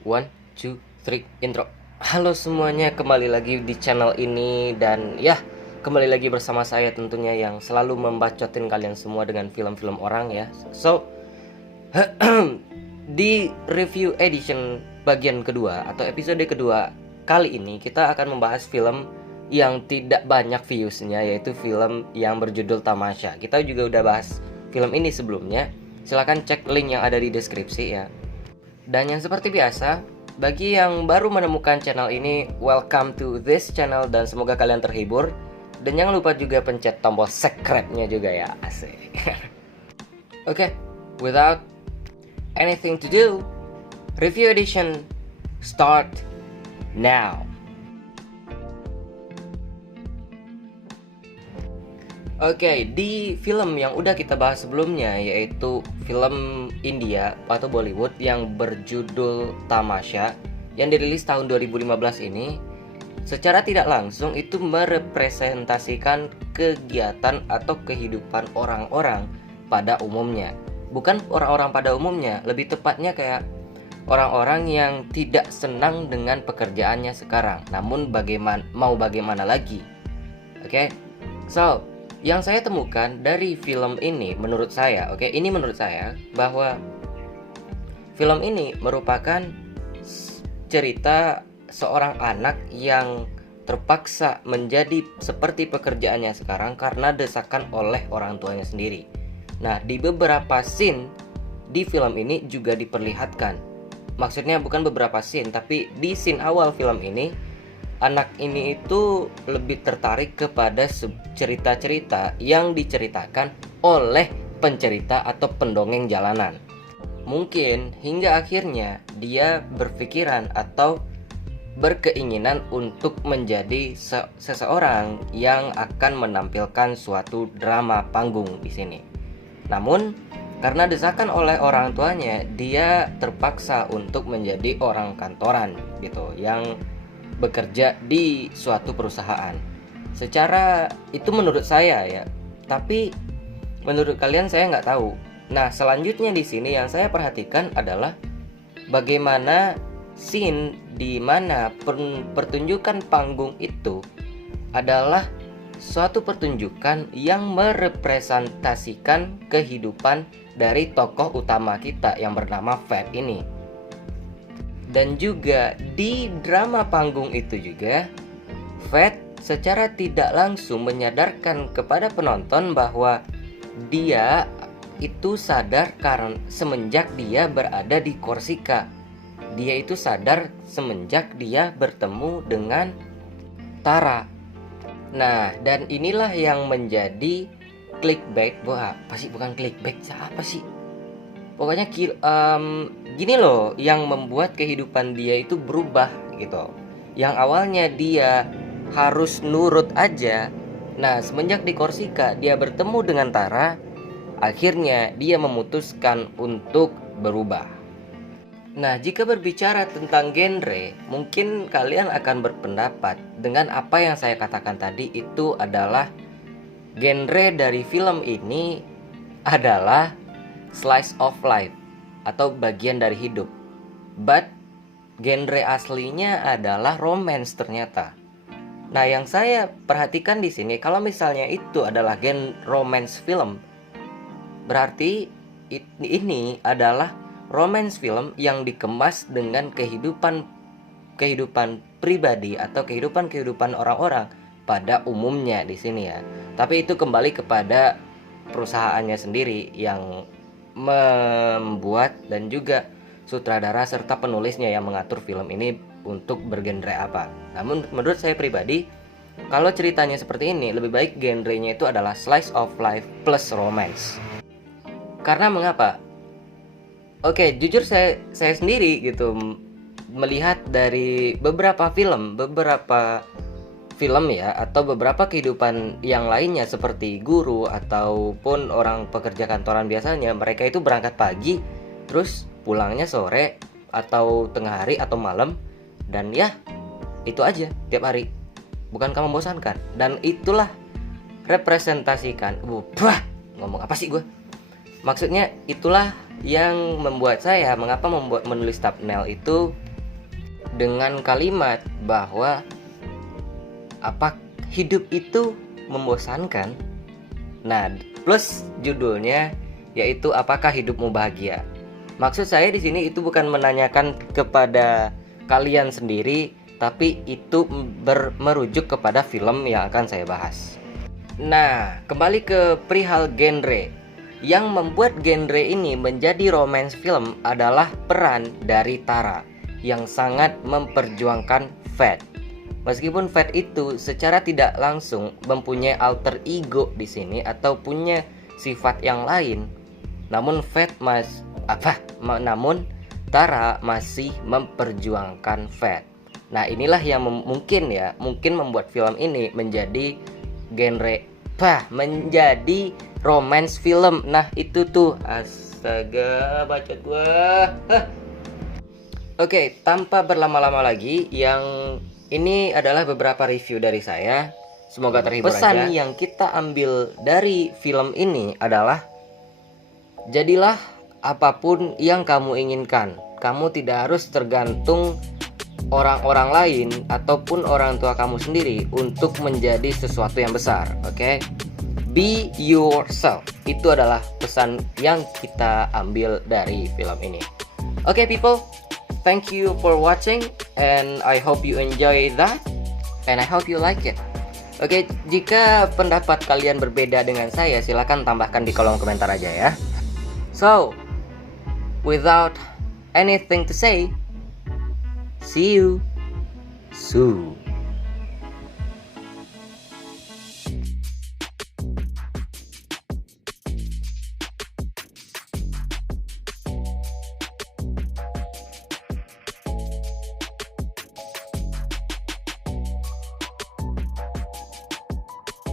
One, two, three, intro. Halo semuanya, kembali lagi di channel ini. Dan ya, kembali lagi bersama saya tentunya yang selalu membacotin kalian semua dengan film-film orang ya. So, di review edition bagian kedua atau episode kedua kali ini kita akan membahas film yang tidak banyak viewsnya, yaitu film yang berjudul Tamasya. Kita juga udah bahas film ini sebelumnya. Silahkan cek link yang ada di deskripsi ya. Dan yang seperti biasa, bagi yang baru menemukan channel ini, welcome to this channel dan semoga kalian terhibur. Dan jangan lupa juga pencet tombol subscribe-nya juga ya, asik. Oke, without anything to do, review edition start now. Oke, di film yang udah kita bahas sebelumnya, yaitu film India atau Bollywood yang berjudul Tamasya yang dirilis tahun 2015 ini, secara tidak langsung itu merepresentasikan kegiatan atau kehidupan orang-orang pada umumnya. Bukan orang-orang pada umumnya, lebih tepatnya kayak orang-orang yang tidak senang dengan pekerjaannya sekarang, namun bagaimana lagi. Oke. So, yang saya temukan dari film ini menurut saya, menurut saya bahwa film ini merupakan cerita seorang anak yang terpaksa menjadi seperti pekerjaannya sekarang karena desakan oleh orang tuanya sendiri. Nah, di beberapa scene di film ini juga diperlihatkan. Maksudnya bukan beberapa scene, tapi di scene awal film ini anak ini itu lebih tertarik kepada cerita-cerita yang diceritakan oleh pencerita atau pendongeng jalanan. Mungkin hingga akhirnya dia berpikiran atau berkeinginan untuk menjadi seseorang yang akan menampilkan suatu drama panggung di sini. Namun karena desakan oleh orang tuanya, dia terpaksa untuk menjadi orang kantoran gitu, yang bekerja di suatu perusahaan. Secara itu menurut saya ya, tapi menurut kalian saya nggak tahu. Nah, selanjutnya di sini yang saya perhatikan adalah bagaimana scene di mana pertunjukan panggung itu adalah suatu pertunjukan yang merepresentasikan kehidupan dari tokoh utama kita yang bernama Fat ini. Dan juga di drama panggung itu juga Fat secara tidak langsung menyadarkan kepada penonton bahwa dia itu sadar karena semenjak dia berada di Korsika. Dia itu sadar semenjak dia bertemu dengan Tara. Nah, dan inilah yang menjadi clickbait. Wah, pasti bukan clickbait, apa sih? Pokoknya gini loh, yang membuat kehidupan dia itu berubah gitu. Yang awalnya dia harus nurut aja. Nah, semenjak di Korsika dia bertemu dengan Tara, akhirnya dia memutuskan untuk berubah. Nah, jika berbicara tentang genre, mungkin kalian akan berpendapat dengan apa yang saya katakan tadi itu adalah genre dari film ini adalah slice of life atau bagian dari hidup. But genre aslinya adalah romance ternyata. Nah, yang saya perhatikan di sini, kalau misalnya itu adalah genre romance film, berarti ini adalah romance film yang dikemas dengan kehidupan pribadi atau kehidupan orang-orang pada umumnya di sini ya. Tapi itu kembali kepada perusahaannya sendiri yang membuat dan juga sutradara serta penulisnya yang mengatur film ini untuk bergenre apa. Namun menurut saya pribadi, kalau ceritanya seperti ini, lebih baik genrenya itu adalah slice of life plus romance. Karena mengapa? Oke, jujur saya sendiri gitu melihat dari beberapa film ya, atau beberapa kehidupan yang lainnya seperti guru ataupun orang pekerja kantoran biasanya, mereka itu berangkat pagi terus pulangnya sore atau tengah hari atau malam, dan ya itu aja tiap hari. Bukankah membosankan? Dan itulah representasikan ngomong apa sih gue? Maksudnya itulah yang membuat saya menulis thumbnail itu dengan kalimat bahwa apa hidup itu membosankan. Nah, plus judulnya yaitu apakah hidupmu bahagia. Maksud saya di sini itu bukan menanyakan kepada kalian sendiri, tapi itu merujuk kepada film yang akan saya bahas. Nah, kembali ke perihal genre. Yang membuat genre ini menjadi romance film adalah peran dari Tara yang sangat memperjuangkan Fat. Meskipun Fat itu secara tidak langsung mempunyai alter ego di sini atau punya sifat yang lain, namun namun Tara masih memperjuangkan Fat. Nah, inilah yang mungkin membuat film ini menjadi genre menjadi romance film. Nah, itu tuh astaga, bacot gua. Oke, tanpa berlama-lama lagi, yang ini adalah beberapa review dari saya. Semoga terhibur aja. Pesan yang kita ambil dari film ini adalah jadilah apapun yang kamu inginkan. Kamu tidak harus tergantung orang-orang lain ataupun orang tua kamu sendiri untuk menjadi sesuatu yang besar. Oke? Be yourself. Itu adalah pesan yang kita ambil dari film ini. Oke, people, thank you for watching and I hope you enjoy that and I hope you like it. Oke, jika pendapat kalian berbeda dengan saya, silakan tambahkan di kolom komentar aja ya. So, without anything to say, see you soon.